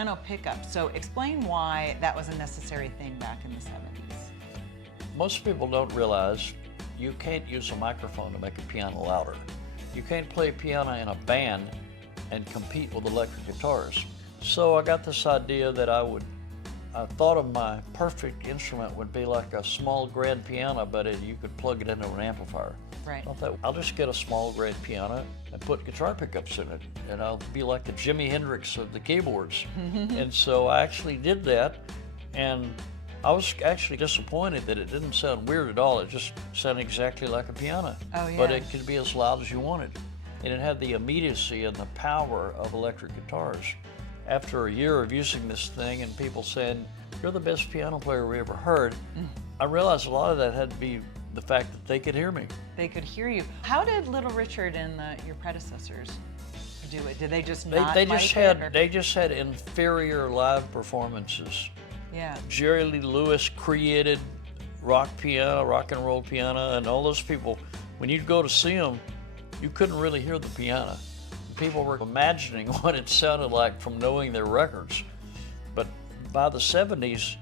piano pickup. So explain why that was a necessary thing back in the 70s. Most people don't realize you can't use a microphone to make a piano louder. You can't play piano in a band and compete with electric guitars. So I got this idea that I thought of my perfect instrument would be like a small grand piano, but you could plug it into an amplifier. Right. I thought, I'll just get a small grand piano and put guitar pickups in it, and I'll be like the Jimi Hendrix of the keyboards. And so I actually did that, and I was actually disappointed that it didn't sound weird at all. It just sounded exactly like a piano. Oh, yeah. But it could be as loud as you wanted. And it had the immediacy and the power of electric guitars. After a year of using this thing and people saying, "You're the best piano player we ever heard," I realized a lot of that had to be the fact that they could hear me. They could hear you. How did Little Richard and your predecessors do it? Did they just not They mic just it, or- they just had inferior live performances. Yeah. Jerry Lee Lewis created rock piano, rock and roll piano, and all those people, when you'd go to see them, you couldn't really hear the piano. People were imagining what it sounded like from knowing their records. But by the 70s,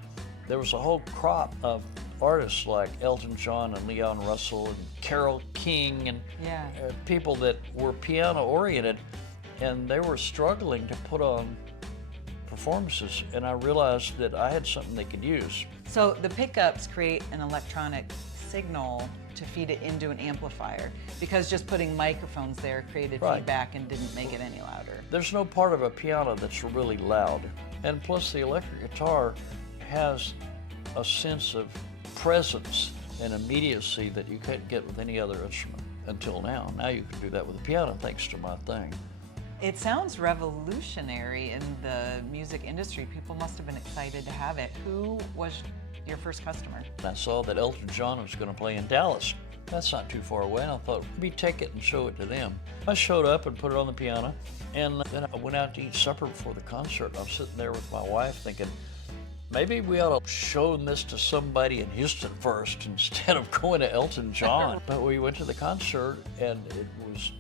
there was a whole crop of artists like Elton John and Leon Russell and Carole King and Yeah. people that were piano oriented, and they were struggling to put on performances, and I realized that I had something they could use. So the pickups create an electronic signal to feed it into an amplifier, because just putting microphones there created Right. feedback and didn't make it any louder. There's no part of a piano that's really loud. And plus the electric guitar has a sense of presence and immediacy that you can't get with any other instrument until now. Now you can do that with a piano thanks to my thing. It sounds revolutionary in the music industry. People must have been excited to have it. Who was your first customer? I saw that Elton John was going to play in Dallas. That's not too far away, and I thought, let me take it and show it to them. I showed up and put it on the piano, and then I went out to eat supper before the concert. I was sitting there with my wife thinking, maybe we ought to show this to somebody in Houston first instead of going to Elton John. But we went to the concert, and it was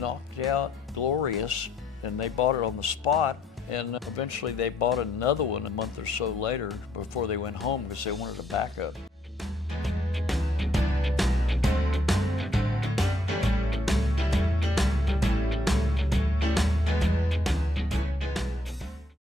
knocked out glorious, and they bought it on the spot. And eventually they bought another one a month or so later before they went home because they wanted a backup.